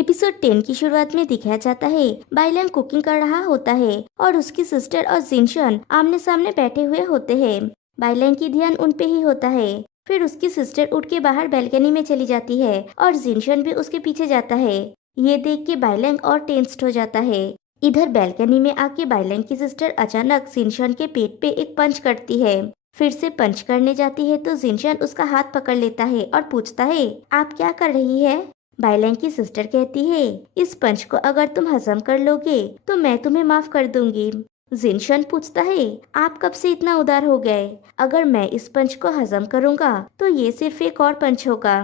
Episode 10 की शुरुआत में दिखाया जाता है बाइलैंग कुकिंग कर रहा होता है और उसकी सिस्टर और जिनशन आमने सामने बैठे हुए होते हैं। बाइलैंग की ध्यान उन पे ही होता है। फिर उसकी सिस्टर उठ के बाहर बैल्कनी में चली जाती है और जिनशन भी उसके पीछे जाता है। ये देख के बाइलैंग और टेंस्ड हो जाता है। इधर बैल्कनी में आके बाइलैंग की सिस्टर अचानक जिनशन के पेट पे एक पंच करती है। फिर से पंच करने जाती है तो जिनशन उसका हाथ पकड़ लेता है और पूछता है, आप क्या कर रही है? बाइलैंग की सिस्टर कहती है, इस पंच को अगर तुम हजम कर लोगे तो मैं तुम्हें माफ कर दूंगी। जिनशन पूछता है, आप कब से इतना उदार हो गए? अगर मैं इस पंच को हजम करूंगा तो ये सिर्फ एक और पंच होगा।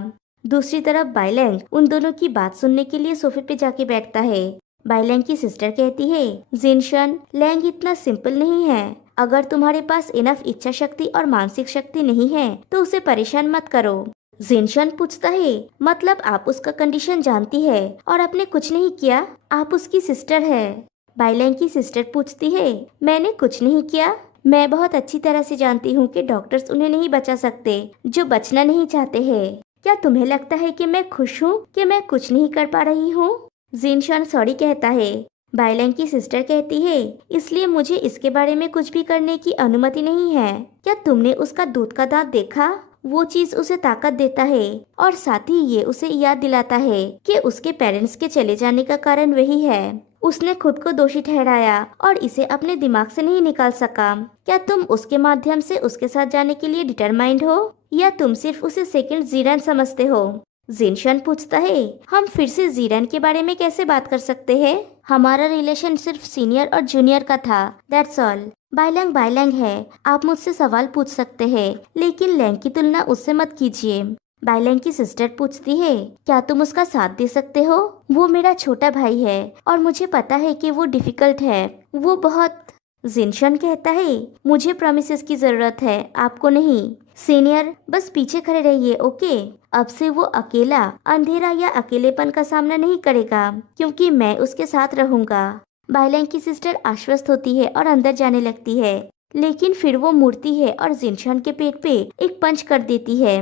दूसरी तरफ बाइलैंग उन दोनों की बात सुनने के लिए सोफे पे जाके बैठता है। बाइलैंग की सिस्टर कहती है, जिनशन, लैंग इतना सिंपल नहीं है। अगर तुम्हारे पास इनफ इच्छा शक्ति और मानसिक शक्ति नहीं है तो उसे परेशान मत करो। जिनशन पूछता है, मतलब आप उसका कंडीशन जानती है और आपने कुछ नहीं किया? आप उसकी सिस्टर है। बाइलैंग की सिस्टर पूछती है, मैंने कुछ नहीं किया। मैं बहुत अच्छी तरह से जानती हूँ कि डॉक्टर्स उन्हें नहीं बचा सकते जो बचना नहीं चाहते हैं। क्या तुम्हें लगता है कि मैं खुश हूँ कि मैं कुछ नहीं कर पा रही हूँ? जिनशन सॉरी कहता है। बाइलैंग की सिस्टर कहती है, इसलिए मुझे इसके बारे में कुछ भी करने की अनुमति नहीं है। क्या तुमने उसका दूध का दांत देखा? वो चीज उसे ताकत देता है और साथ ही ये उसे याद दिलाता है कि उसके पेरेंट्स के चले जाने का कारण वही है। उसने खुद को दोषी ठहराया और इसे अपने दिमाग से नहीं निकाल सका। क्या तुम उसके माध्यम से उसके साथ जाने के लिए डिटरमाइंड हो या तुम सिर्फ उसे सेकंड जीरन समझते हो? जिनशन पूछता है, हम फिर से जीरन के बारे में कैसे बात कर सकते हैं? हमारा रिलेशन सिर्फ सीनियर और जूनियर का था, दैट्स ऑल। बाइलैंग बाइलैंग है, आप मुझसे सवाल पूछ सकते हैं लेकिन लैंग की तुलना उससे मत कीजिए। बाइलैंग की सिस्टर पूछती है, क्या तुम उसका साथ दे सकते हो? वो मेरा छोटा भाई है और मुझे पता है कि वो डिफिकल्ट है, वो बहुत। जिनशन कहता है, मुझे प्रॉमिसेस की जरूरत है, आपको नहीं। सीनियर, बस पीछे खड़े रहिए, ओके? अब से वो अकेला अंधेरा या अकेलेपन का सामना नहीं करेगा क्योंकि मैं उसके साथ रहूंगा। बाइलैंग की सिस्टर आश्वस्त होती है और अंदर जाने लगती है, लेकिन फिर वो मुड़ती है और जिनशन के पेट पे एक पंच कर देती है।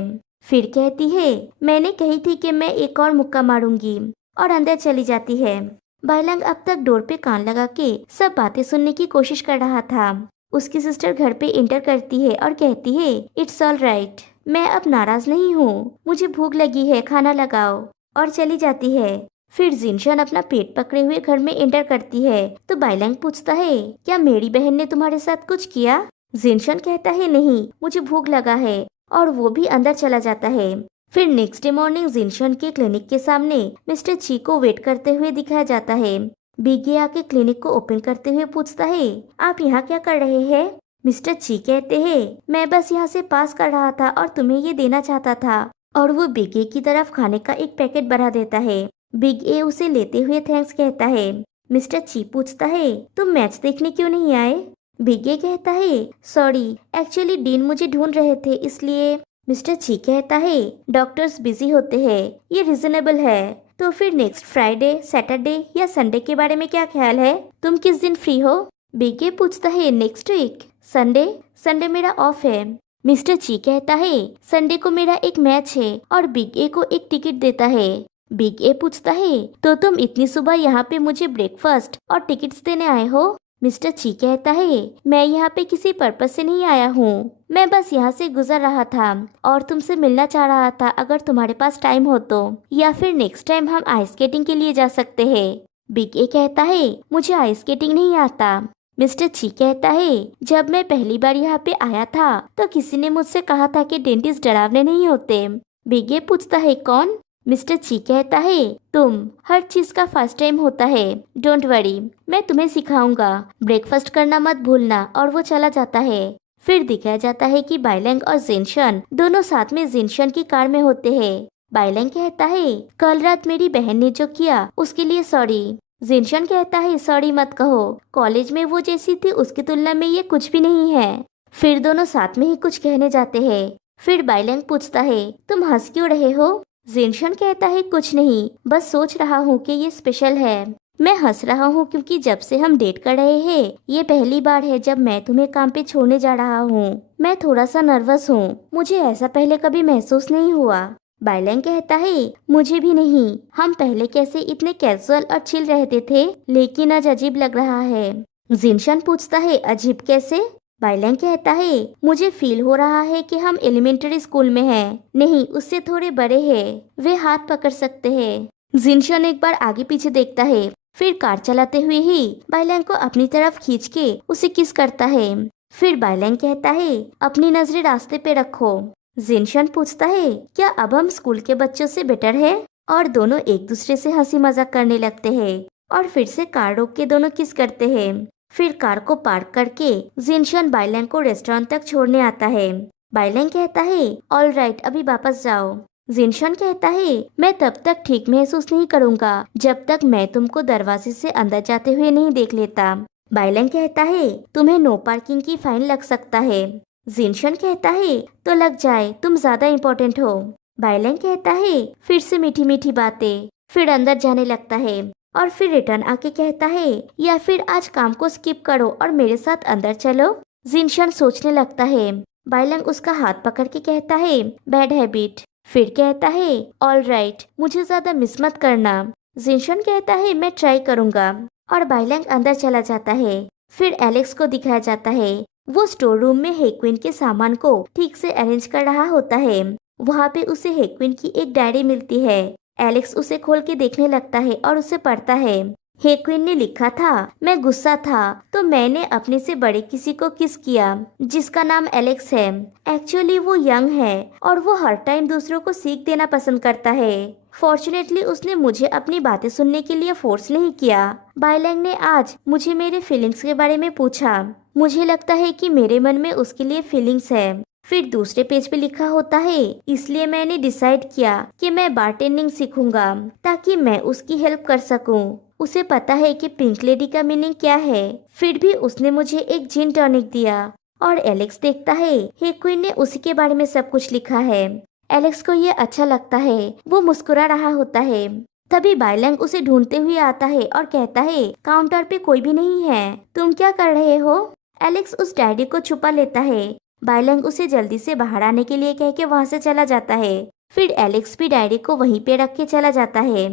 फिर कहती है, मैंने कही थी कि मैं एक और मुक्का मारूंगी, और अंदर चली जाती है। बाइलैंग अब तक डोर पे कान लगा के सब बातें सुनने की कोशिश कर रहा था। उसकी सिस्टर घर पे इंटर करती है और कहती है, इट्स ऑल राइट, मैं अब नाराज नहीं हूँ, मुझे भूख लगी है, खाना लगाओ, और चली जाती है। फिर जिनशन अपना पेट पकड़े हुए घर में एंटर करती है तो बाइलैंग पूछता है, क्या मेरी बहन ने तुम्हारे साथ कुछ किया? जिनशन कहता है, नहीं, मुझे भूख लगा है, और वो भी अंदर चला जाता है। फिर नेक्स्ट डे मॉर्निंग जिनशन के क्लिनिक के सामने मिस्टर ची को वेट करते हुए दिखाया जाता है। बिगे आके क्लिनिक को ओपन करते हुए पूछता है, आप यहाँ क्या कर रहे हैं? मिस्टर ची कहते हैं, मैं बस यहाँ से पास कर रहा था और तुम्हें ये देना चाहता था, और वो बिग ए की तरफ खाने का एक पैकेट बढ़ा देता है। बिग ए उसे लेते हुए थैंक्स कहता है। मिस्टर ची पूछता है, तुम मैच देखने क्यों नहीं आए? बिग ए कहता है, सॉरी, एक्चुअली डीन मुझे ढूंढ रहे थे इसलिए। मिस्टर ची कहता है, डॉक्टर्स बिजी होते हैं, ये रिजनेबल है। तो फिर नेक्स्ट फ्राइडे, सैटरडे या संडे के बारे में क्या ख्याल है? तुम किस दिन फ्री हो? बिग ए पूछता है, नेक्स्ट वीक संडे। संडे मेरा ऑफ है। मिस्टर ची कहता है, संडे को मेरा एक मैच है, और बिग ए को एक टिकट देता है। बिग ए पूछता है, तो तुम इतनी सुबह यहाँ पे मुझे ब्रेकफास्ट और टिकट्स देने आए हो? मिस्टर ची कहता है, मैं यहाँ पे किसी पर्पस से नहीं आया हूँ, मैं बस यहाँ से गुजर रहा था और तुमसे मिलना चाह रहा था, अगर तुम्हारे पास टाइम हो तो, या फिर नेक्स्ट टाइम हम आइस स्केटिंग के लिए जा सकते हैं। बिग ए कहता है, मुझे आइस स्केटिंग नहीं आता। मिस्टर ची कहता है, जब मैं पहली बार यहाँ पे आया था तो किसी ने मुझसे कहा था कि डेंटिस्ट डरावने नहीं होते। बिग ए पूछता है, कौन? मिस्टर ची कहता है, तुम, हर चीज का फर्स्ट टाइम होता है, डोंट वरी, मैं तुम्हें सिखाऊंगा, ब्रेकफास्ट करना मत भूलना, और वो चला जाता है। फिर दिखाया जाता है कि बाइलैंग और जिनशन दोनों साथ में जिनशन की कार में होते हैं। बाइलैंग कहता है, कल रात मेरी बहन ने जो किया उसके लिए सॉरी। जिनशन कहता है, सॉरी मत कहो, कॉलेज में वो जैसी थी उसकी तुलना में ये कुछ भी नहीं है। फिर दोनों साथ में ही कुछ कहने जाते हैं। फिर बाइलैंग पूछता है, तुम हंस क्यों रहे हो? जिनशन कहता है, कुछ नहीं, बस सोच रहा हूँ कि ये स्पेशल है। मैं हंस रहा हूँ क्योंकि जब से हम डेट कर रहे हैं ये पहली बार है जब मैं तुम्हें काम पे छोड़ने जा रहा हूँ। मैं थोड़ा सा नर्वस हूँ, मुझे ऐसा पहले कभी महसूस नहीं हुआ। बाइलैंग कहता है मुझे भी नहीं, हम पहले कैसे इतने कैजुअल और चिल रहते थे, लेकिन आज अजीब लग रहा है। जिनशन पूछता है अजीब कैसे? बाइलैंग कहता है मुझे फील हो रहा है कि हम एलिमेंट्री स्कूल में हैं। नहीं, उससे थोड़े बड़े हैं, वे हाथ पकड़ सकते हैं। जिनशन एक बार आगे पीछे देखता है, फिर कार चलाते हुए ही बाइलैंग को अपनी तरफ खींच के उसे किस करता है। फिर बाइलैंग कहता है अपनी नजरें रास्ते पे रखो। जिनशन पूछता है क्या अब हम स्कूल के बच्चों से बेटर है? और दोनों एक दूसरे से हंसी मजाक करने लगते हैं और फिर से कार रोक के दोनों किस करते हैं। फिर कार को पार्क करके जिनशन बाइलैंग को रेस्टोरेंट तक छोड़ने आता है। बाइलैंग कहता है ऑल राइट, अभी वापस जाओ। जिनशन कहता है मैं तब तक ठीक महसूस नहीं करूंगा जब तक मैं तुमको दरवाजे से अंदर जाते हुए नहीं देख लेता। बाइलैंग कहता है तुम्हें नो पार्किंग की फाइन लग सकता है। जिनशन कहता है तो लग जाए, तुम ज्यादा इम्पोर्टेंट हो। बाइलैंग कहता है फिर से मीठी मीठी बातें। फिर अंदर जाने लगता है और फिर रिटर्न आके कहता है या फिर आज काम को स्किप करो और मेरे साथ अंदर चलो। जिनशन सोचने लगता है। बाइलैंग उसका हाथ पकड़ के कहता है बैड हैबिट। फिर कहता है ऑल राइट, मुझे ज्यादा मिस मत करना। जिनशन कहता है मैं ट्राई करूंगा और बाइलैंग अंदर चला जाता है। फिर एलेक्स को दिखाया जाता है, वो स्टोर रूम में हेक्विन के सामान को ठीक से अरेंज कर रहा होता है। वहाँ पे उसे हेक्विन की एक डायरी मिलती है। एलेक्स उसे खोल के देखने लगता है और उसे पढ़ता है। हेक्विन ने लिखा था मैं गुस्सा था तो मैंने अपने से बड़े किसी को किस किया जिसका नाम एलेक्स है। एक्चुअली वो यंग है और वो हर टाइम दूसरों को सीख देना पसंद करता है। फॉर्चुनेटली उसने मुझे अपनी बातें सुनने के लिए फोर्स नहीं किया। बाइलैंग ने आज मुझे मेरे फीलिंग्स के बारे में पूछा। मुझे लगता है कि मेरे मन में उसके लिए फीलिंग्स है। फिर दूसरे पेज पे लिखा होता है इसलिए मैंने डिसाइड किया कि मैं बारटेंडिंग सीखूंगा ताकि मैं उसकी हेल्प कर सकूं। उसे पता है कि पिंक लेडी का मीनिंग क्या है, फिर भी उसने मुझे एक जिन टॉनिक दिया। और एलेक्स देखता है हेक्विन ने उसी के बारे में सब कुछ लिखा है। एलेक्स को ये अच्छा लगता है, वो मुस्कुरा रहा होता है। तभी बाइलैंग उसे ढूंढते हुए आता है और कहता है काउंटर पे कोई भी नहीं है, तुम क्या कर रहे हो? एलेक्स उस डायरी को छुपा लेता है। बाइलैंग उसे जल्दी से बाहर आने के लिए कह के वहाँ से चला जाता है। फिर एलेक्स भी डायरी को वहीं पे रख के चला जाता है।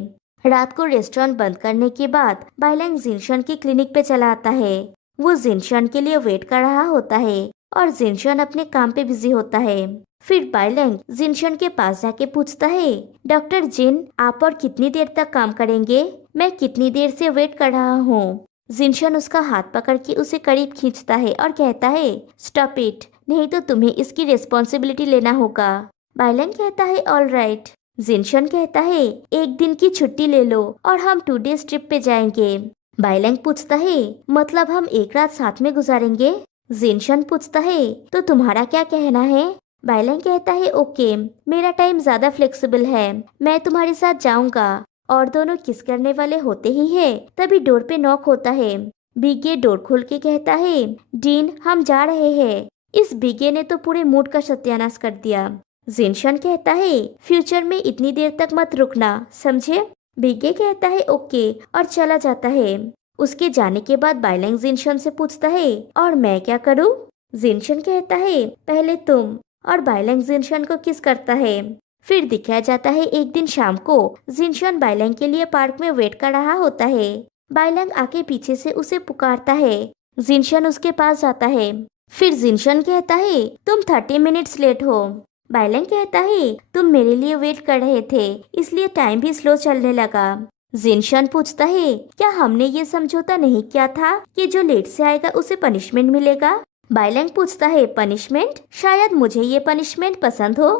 रात को रेस्टोरेंट बंद करने के बाद बाइलैंग जिनशन के क्लिनिक पे चला आता है। वो जिनशन के लिए वेट कर रहा होता है और जिनशन अपने काम पे बिजी होता है। फिर बाइलैंग जिनशन के पास जाके पूछता है डॉक्टर जिन, आप और कितनी देर तक काम करेंगे? मैं कितनी देर से वेट कर रहा हूँ। जिनशन उसका हाथ पकड़ के उसे करीब खींचता है और कहता है स्टॉप इट, नहीं तो तुम्हें इसकी रिस्पॉन्सिबिलिटी लेना होगा। बाइलैंग कहता है ऑल राइट। जिनशन कहता है एक दिन की छुट्टी ले लो और हम 2 डेज ट्रिप पे जाएंगे। बाइलैंग पूछता है मतलब हम एक रात साथ में गुजारेंगे? जिनशन पूछता है तो तुम्हारा क्या कहना है? बाइलैंग कहता है ओके, मेरा टाइम ज्यादा फ्लेक्सिबल है, मैं तुम्हारे साथ जाऊंगा। और दोनों किस करने वाले होते ही है तभी डोर पे नॉक होता है। बिगे डोर खोल के कहता है डीन, हम जा रहे हैं। इस बिगे ने तो पूरे मूड का सत्यानाश कर दिया। जिनशन कहता है फ्यूचर में इतनी देर तक मत रुकना, समझे? बिगे कहता है ओके और चला जाता है। उसके जाने के बाद बाइलैंग जिनशन से पूछता है और मैं क्या करूं? जिनशन कहता है पहले तुम। और बाइलैंग जिनशन को किस करता है। फिर दिखाया जाता है एक दिन शाम को जिनशन बाइलैंग के लिए पार्क में वेट कर रहा होता है। बाइलैंग आके पीछे से उसे पुकारता है। जिनशन उसके पास जाता है। फिर जिनशन कहता है तुम 30 मिनट्स लेट हो। बाइलैंग कहता है तुम मेरे लिए वेट कर रहे थे इसलिए टाइम भी स्लो चलने लगा। जिनशन पूछता है क्या हमने ये समझौता नहीं किया था कि जो लेट से आएगा उसे पनिशमेंट मिलेगा? बाइलैंग पूछता है पनिशमेंट? शायद मुझे ये पनिशमेंट पसंद हो।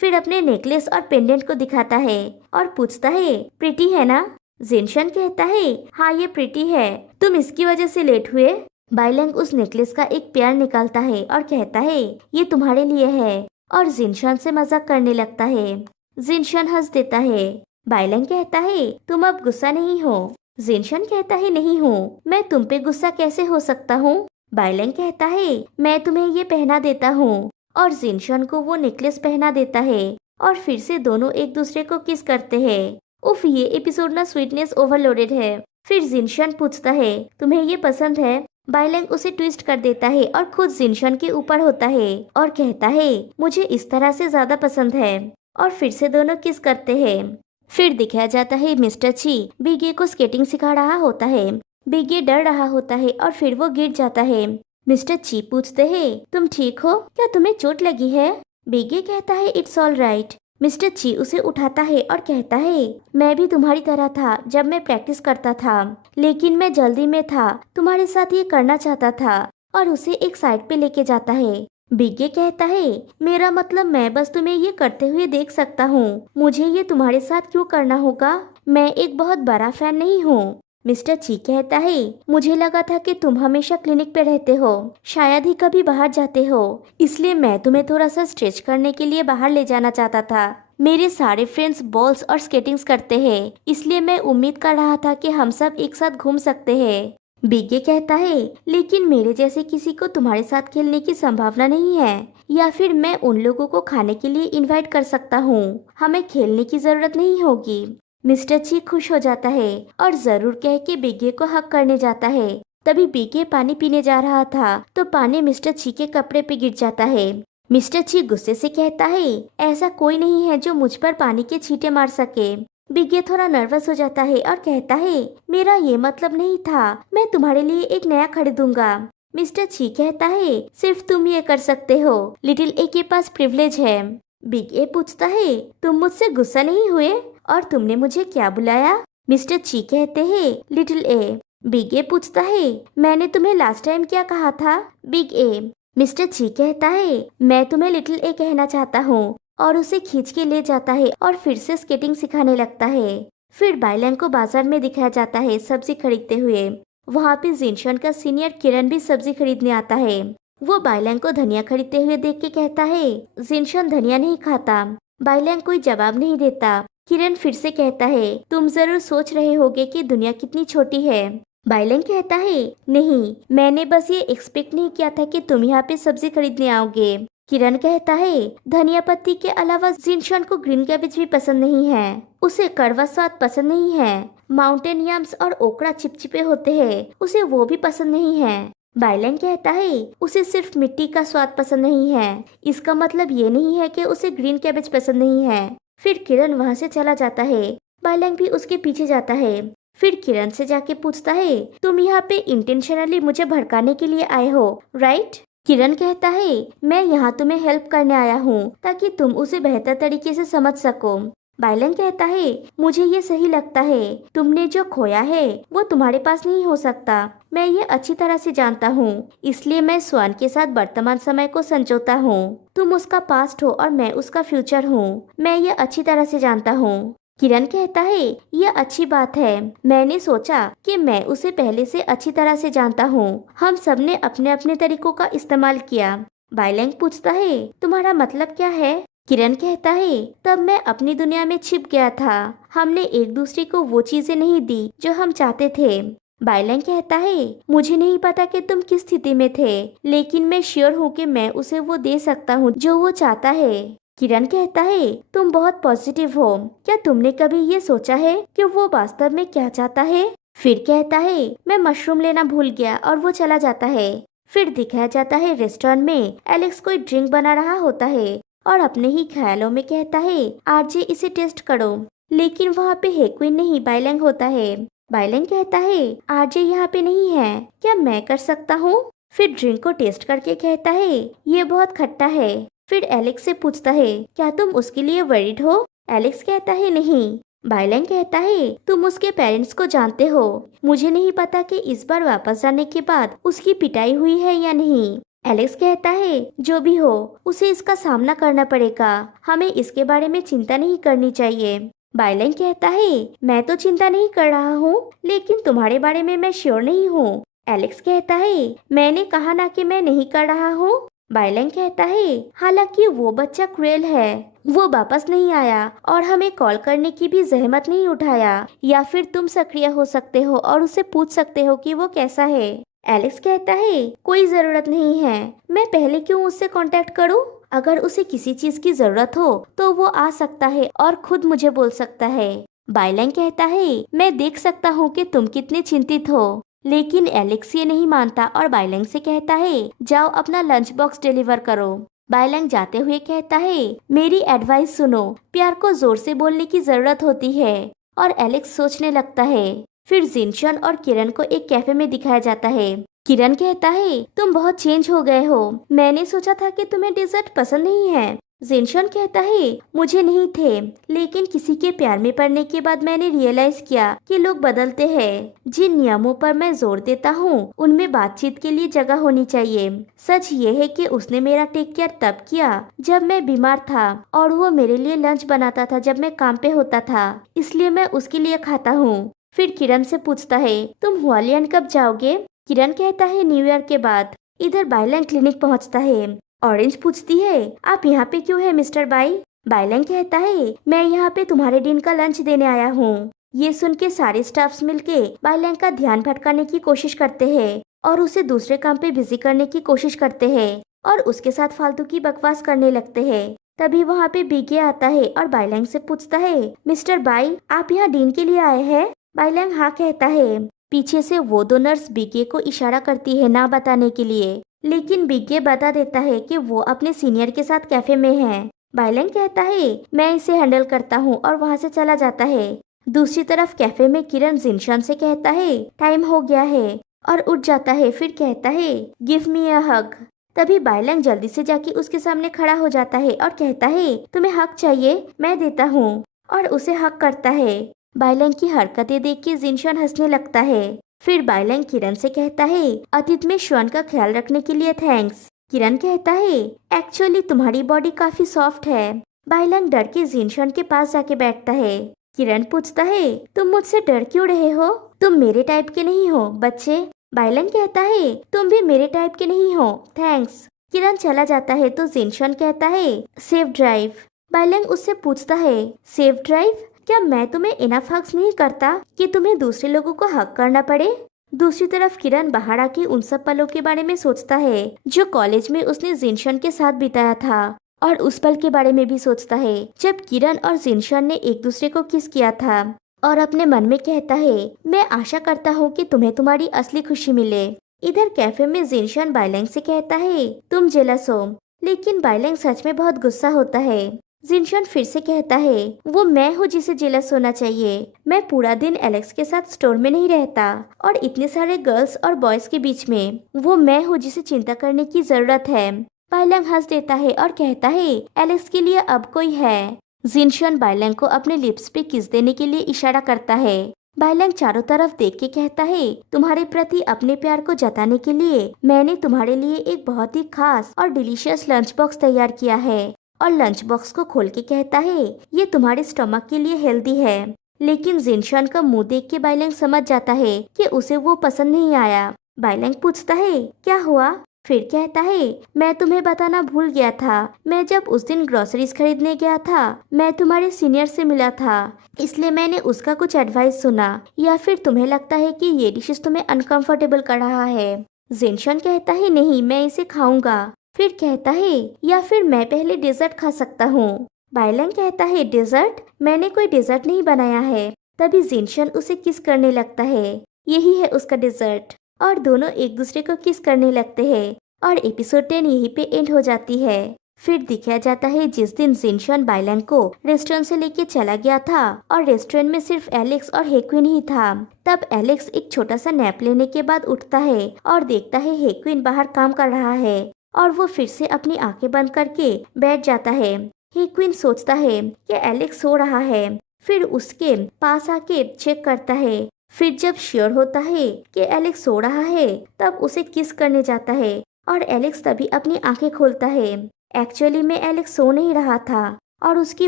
फिर अपने नेकलेस और पेंडेंट को दिखाता है और पूछता है प्रिटी है ना? जिनशन कहता है हाँ ये प्रिटी है, तुम इसकी वजह से लेट हुए। बाइलैंग उस नेकलेस का एक पेयर निकालता है और कहता है ये तुम्हारे लिए है और जिनशन से मजाक करने लगता है। जिनशन हंस देता है। बाइलैंग कहता है तुम अब गुस्सा नहीं हो? जिनशन कहता है नहीं हूँ, मैं तुम पे गुस्सा कैसे हो सकता हूँ? बाइलैंग कहता है मैं तुम्हें ये पहना देता हूँ और जिनशन को वो नेकलेस पहना देता है और फिर से दोनों एक दूसरे को किस करते हैं। उफ, ये एपिसोड ना स्वीटनेस ओवरलोडेड है। फिर जिनशन पूछता है तुम्हें ये पसंद है? बाइलैंग उसे ट्विस्ट कर देता है और खुद जिनशन के ऊपर होता है और कहता है मुझे इस तरह से ज्यादा पसंद है। और फिर से दोनों किस करते हैं। फिर दिखाया जाता है मिस्टर ची बिग ए को स्केटिंग सिखा रहा होता है। बिग ए डर रहा होता है और फिर वो गिर जाता है। मिस्टर ची पूछते हैं, तुम ठीक हो, क्या तुम्हें चोट लगी है? बिग ए कहता है, इट्स ऑल राइट। मिस्टर ची उसे उठाता है और कहता है, मैं भी तुम्हारी तरह था जब मैं प्रैक्टिस करता था, लेकिन मैं जल्दी में था, तुम्हारे साथ ये करना चाहता था, और उसे एक साइड पे लेके जाता है। बिग ए कहता है, मेरा मतलब मैं बस तुम्हें ये करते हुए देख सकता हूँ, मुझे ये तुम्हारे साथ क्यों करना होगा? मैं एक बहुत बड़ा फैन नहीं हूँ। मिस्टर ची कहता है, मुझे लगा था कि तुम हमेशा क्लिनिक पे रहते हो, शायद ही कभी बाहर जाते हो, इसलिए मैं तुम्हें थोड़ा सा स्ट्रेच करने के लिए बाहर ले जाना चाहता था। मेरे सारे फ्रेंड्स बॉल्स और स्केटिंग्स करते हैं, इसलिए मैं उम्मीद कर रहा था कि हम सब एक साथ घूम सकते हैं। बिग ए कहता है, लेकिन मेरे जैसे किसी को तुम्हारे साथ खेलने की संभावना नहीं है, या फिर मैं उन लोगों को खाने के लिए इनवाइट कर सकता हूँ, हमें खेलने की जरूरत नहीं होगी। मिस्टर ची खुश हो जाता है और जरूर कह के बिग ए को हक करने जाता है। तभी बिग ए पानी पीने जा रहा था तो पानी मिस्टर ची के कपड़े पे गिर जाता है। मिस्टर ची गुस्से से कहता है, ऐसा कोई नहीं है जो मुझ पर पानी के छींटे मार सके। बिग ए थोड़ा नर्वस हो जाता है और कहता है, मेरा ये मतलब नहीं था, मैं तुम्हारे लिए एक नया खरीदूंगा। मिस्टर ची कहता है, सिर्फ तुम ये कर सकते हो, लिटिल ए के पास प्रिविलेज है। बिग ए पूछता है, तुम मुझसे गुस्सा नहीं हुए और तुमने मुझे क्या बुलाया? मिस्टर ची कहते हैं, लिटिल ए। बिग ए पूछता है, मैंने तुम्हें लास्ट टाइम क्या कहा था? बिग ए। मिस्टर ची कहता है, मैं तुम्हें लिटिल ए कहना चाहता हूँ, और उसे खींच के ले जाता है और फिर से स्केटिंग सिखाने लगता है। फिर बाइलैंग को बाजार में दिखाया जाता है सब्जी खरीदते हुए। वहाँ पे जिनशन का सीनियर किरण भी सब्जी खरीदने आता है। वो बाइलैंग को धनिया खरीदते हुए देख के कहता है, जिनशन धनिया नहीं खाता। बाइलैंग कोई जवाब नहीं देता। किरण फिर से कहता है, तुम जरूर सोच रहे होगे कि दुनिया कितनी छोटी है। बाइलैंग कहता है, नहीं, मैंने बस ये एक्सपेक्ट नहीं किया था कि तुम यहाँ पे सब्जी खरीदने आओगे। किरण कहता है, धनिया पत्ती के अलावा जिनशन को ग्रीन कैबेज भी पसंद नहीं है, उसे कड़वा स्वाद पसंद नहीं है, माउंटेन याम्स और ओकड़ा चिपचिपे होते हैं, उसे वो भी पसंद नहीं है। बाइलैंग कहता है, उसे सिर्फ मिट्टी का स्वाद पसंद नहीं है, इसका मतलब ये नहीं है कि उसे ग्रीन कैबेज पसंद नहीं है। फिर किरण वहाँ से चला जाता है। बाइलैंग भी उसके पीछे जाता है। फिर किरण से जाके पूछता है, तुम यहाँ पे इंटेंशनली मुझे भड़काने के लिए आए हो, राइट? किरण कहता है, मैं यहाँ तुम्हें हेल्प करने आया हूँ ताकि तुम उसे बेहतर तरीके से समझ सको। बाइलैंग कहता है, मुझे ये सही लगता है, तुमने जो खोया है वो तुम्हारे पास नहीं हो सकता, मैं ये अच्छी तरह से जानता हूँ, इसलिए मैं स्वान के साथ वर्तमान समय को संजोता हूँ। तुम उसका पास्ट हो और मैं उसका फ्यूचर हूँ, मैं ये अच्छी तरह से जानता हूँ। किरण कहता है, ये अच्छी बात है, मैंने सोचा कि मैं उसे पहले से अच्छी तरह से जानता हूँ, हम सबने अपने अपने तरीकों का इस्तेमाल किया। बाइलैंग पूछता है, तुम्हारा मतलब क्या है? किरण कहता है, तब मैं अपनी दुनिया में छिप गया था, हमने एक दूसरे को वो चीजें नहीं दी जो हम चाहते थे। बाइलैंग कहता है, मुझे नहीं पता कि तुम किस स्थिति में थे, लेकिन मैं श्योर हूँ कि मैं उसे वो दे सकता हूँ जो वो चाहता है। किरण कहता है, तुम बहुत पॉजिटिव हो, क्या तुमने कभी ये सोचा है कि वो वास्तव में क्या चाहता है? फिर कहता है, मैं मशरूम लेना भूल गया, और वो चला जाता है। फिर दिखाया जाता है रेस्टोरेंट में एलेक्स कोई ड्रिंक बना रहा होता है और अपने ही ख्यालों में कहता है, आरजे इसे टेस्ट करो, लेकिन वहाँ पे हेक्विन नहीं बाइलैंग होता है। बाइलैंग कहता है, आरजे यहाँ पे नहीं है, क्या मैं कर सकता हूँ? फिर ड्रिंक को टेस्ट करके कहता है, ये बहुत खट्टा है। फिर एलेक्स से पूछता है, क्या तुम उसके लिए वरीड हो? एलेक्स कहता है, नहीं। बाइलैंग कहता है, तुम उसके पेरेंट्स को जानते हो, मुझे नहीं पता कि इस बार वापस जाने के बाद उसकी पिटाई हुई है या नहीं। एलेक्स कहता है, जो भी हो उसे इसका सामना करना पड़ेगा, हमें इसके बारे में चिंता नहीं करनी चाहिए। बाइलैंग कहता है, मैं तो चिंता नहीं कर रहा हूँ, लेकिन तुम्हारे बारे में मैं श्योर नहीं हूँ। एलेक्स कहता है, मैंने कहा ना कि मैं नहीं कर रहा हूँ। बाइलैंग कहता है, हालांकि वो बच्चा क्रूएल है, वो वापस नहीं आया और हमें कॉल करने की भी जहमत नहीं उठाया, या फिर तुम सक्रिय हो सकते हो और उससे पूछ सकते हो कि वो कैसा है। एलेक्स कहता है, कोई जरूरत नहीं है, मैं पहले क्यों उससे कांटेक्ट करूं? अगर उसे किसी चीज की जरूरत हो तो वो आ सकता है और खुद मुझे बोल सकता है। बाइलैंग कहता है, मैं देख सकता हूँ कि तुम कितने चिंतित हो, लेकिन एलेक्स ये नहीं मानता और बाइलैंग से कहता है, जाओ अपना लंच बॉक्स डिलीवर करो। बाइलैंग जाते हुए कहता है, मेरी एडवाइस सुनो, प्यार को जोर से बोलने की जरूरत होती है। और एलेक्स सोचने लगता है। फिर जिनशन और किरण को एक कैफे में दिखाया जाता है। किरण कहता है, तुम बहुत चेंज हो गए हो, मैंने सोचा था कि तुम्हें डेजर्ट पसंद नहीं है। जिनशन कहता है, मुझे नहीं थे, लेकिन किसी के प्यार में पड़ने के बाद मैंने रियलाइज किया कि लोग बदलते हैं। जिन नियमों पर मैं जोर देता हूँ उनमें बातचीत के लिए जगह होनी चाहिए। सच ये है कि उसने मेरा टेक केयर तब किया जब मैं बीमार था, और वो मेरे लिए लंच बनाता था जब मैं काम पे होता था, इसलिए मैं उसके लिए खाता हूँ। फिर किरण से पूछता है, तुम हुआलियन कब जाओगे? किरण कहता है, न्यू ईयर के बाद। इधर बाइलैंग क्लिनिक पहुँचता है। ऑरेंज पूछती है, आप यहाँ पे क्यों है मिस्टर बाई? बाइलैंग कहता है, मैं यहाँ पे तुम्हारे दिन का लंच देने आया हूँ। ये सुन के सारे स्टाफ्स मिलके बाइलैंग का ध्यान भटकाने की कोशिश करते हैं और उसे दूसरे काम पे बिजी करने की कोशिश करते हैं और उसके साथ फालतू की बकवास करने लगते हैं। तभी वहाँ पे बीगे आता है और बाइलैंग से पूछता है, मिस्टर बाई, आप यहाँ डीन के लिए आए हैं? बाइलैंग हाँ कहता है। पीछे से वो दो नर्स बीगे को इशारा करती है ना बताने के लिए, लेकिन बिग्गे बता देता है कि वो अपने सीनियर के साथ कैफे में है। बाइलैंग कहता है, मैं इसे हैंडल करता हूँ, और वहाँ से चला जाता है। दूसरी तरफ कैफे में किरण जिनशन से कहता है, टाइम हो गया है, और उठ जाता है। फिर कहता है, गिव मी अ हग। तभी बाइलैंग जल्दी से जाके उसके सामने खड़ा हो जाता है और कहता है, तुम्हें हक चाहिए, मैं देता हूँ, और उसे हक करता है। बाइलैंग की हरकतें देख के जिनशन हंसने लगता है। फिर बाइलैंग किरण से कहता है, अतीत में श्वन का ख्याल रखने के लिए थैंक्स। किरण कहता है, एक्चुअली तुम्हारी बॉडी काफी सॉफ्ट है। बाइलैंग डर के जिनशन के पास जाके बैठता है। किरण पूछता है, तुम मुझसे डर क्यों रहे हो? तुम मेरे टाइप के नहीं हो बच्चे। बाइलैंग कहता है, तुम भी मेरे टाइप के नहीं हो, थैंक्स। किरण चला जाता है तो जिनशन कहता है, सेफ ड्राइव। बाइलैंग उससे पूछता है, सेफ ड्राइव? क्या मैं तुम्हें इनफ हक्स नहीं करता कि तुम्हें दूसरे लोगों को हक करना पड़े? दूसरी तरफ किरण बाहर आके उन सब पलों के बारे में सोचता है जो कॉलेज में उसने जिनशन के साथ बिताया था, और उस पल के बारे में भी सोचता है जब किरण और जिनशन ने एक दूसरे को किस किया था, और अपने मन में कहता है, मैं आशा करता हूँ कि तुम्हें तुम्हारी असली खुशी मिले। इधर कैफे में जिनशन बाइलैंग से कहता है, तुम जेलस हो, लेकिन बाइलैंग सच में बहुत गुस्सा होता है। जिनशन फिर से कहता है, वो मैं हूँ जिसे जेलस होना चाहिए। मैं पूरा दिन एलेक्स के साथ स्टोर में नहीं रहता, और इतने सारे गर्ल्स और बॉयज के बीच में वो मैं हूँ जिसे चिंता करने की जरूरत है। बाइलैंग हंस देता है और कहता है, एलेक्स के लिए अब कोई है। जिनशन बाइलैंग को अपने लिप्स पे किस देने के लिए इशारा करता है। बाइलैंग चारों तरफ देख के कहता है, तुम्हारे प्रति अपने प्यार को जताने के लिए मैंने तुम्हारे लिए एक बहुत ही खास और डिलीशियस लंच बॉक्स तैयार किया है। और लंच बॉक्स को खोल के कहता है, ये तुम्हारे स्टमक के लिए हेल्दी है। लेकिन जिनशन का मुंह देख के बाइलैंग समझ जाता है कि उसे वो पसंद नहीं आया। बाइलैंग पूछता है, क्या हुआ? फिर कहता है, मैं तुम्हें बताना भूल गया था, मैं जब उस दिन ग्रोसरीज खरीदने गया था, मैं तुम्हारे सीनियर से मिला था, इसलिए मैंने उसका कुछ एडवाइस सुना। या फिर तुम्हें लगता है कि ये डिशेस तुम्हें अनकंफर्टेबल कर रहा है? जिनशन कहता है, नहीं, मैं इसे खाऊंगा। फिर कहता है, या फिर मैं पहले डेजर्ट खा सकता हूँ। बाइलैंग कहता है, डेजर्ट? मैंने कोई डेजर्ट नहीं बनाया है। तभी जिनशन उसे किस करने लगता है। यही है उसका डेजर्ट, और दोनों एक दूसरे को किस करने लगते हैं, और एपिसोड 10 यहीं पे एंड हो जाती है। फिर दिखाया जाता है जिस दिन जिनशन बाइलैंग को रेस्टोरेंट से लेके चला गया था, और रेस्टोरेंट में सिर्फ एलेक्स और हेक्विन ही था। तब एलेक्स एक छोटा सा नैप लेने के बाद उठता है और देखता है हेक्विन बाहर काम कर रहा है, और वो फिर से अपनी आंखें बंद करके बैठ जाता है। हेक्विन सोचता है कि एलेक्स सो रहा है, फिर उसके पास आके चेक करता है। फिर जब श्योर होता है कि एलेक्स सो रहा है, तब उसे किस करने जाता है, और एलेक्स तभी अपनी आंखें खोलता है। एक्चुअली में एलेक्स सो नहीं रहा था, और उसकी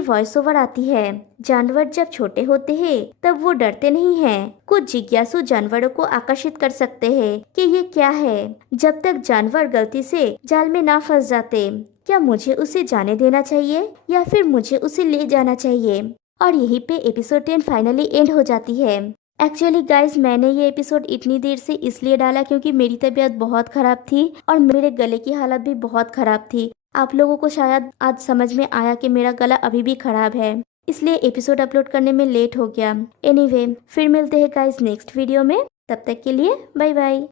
वॉइस ओवर आती है, जानवर जब छोटे होते हैं तब वो डरते नहीं हैं। कुछ जिज्ञासु जानवरों को आकर्षित कर सकते हैं कि ये क्या है, जब तक जानवर गलती से जाल में ना फंस जाते। क्या मुझे उसे जाने देना चाहिए या फिर मुझे उसे ले जाना चाहिए? और यहीं पे एपिसोड 10 फाइनली एंड हो जाती है। एक्चुअली गाइज, मैंने ये एपिसोड इतनी देर से इसलिए डाला क्योंकि मेरी तबीयत बहुत खराब थी और मेरे गले की हालत भी बहुत खराब थी। आप लोगों को शायद आज समझ में आया कि मेरा गला अभी भी खराब है, इसलिए एपिसोड अपलोड करने में लेट हो गया। एनीवे, फिर मिलते हैं गाइज नेक्स्ट वीडियो में। तब तक के लिए बाय बाय।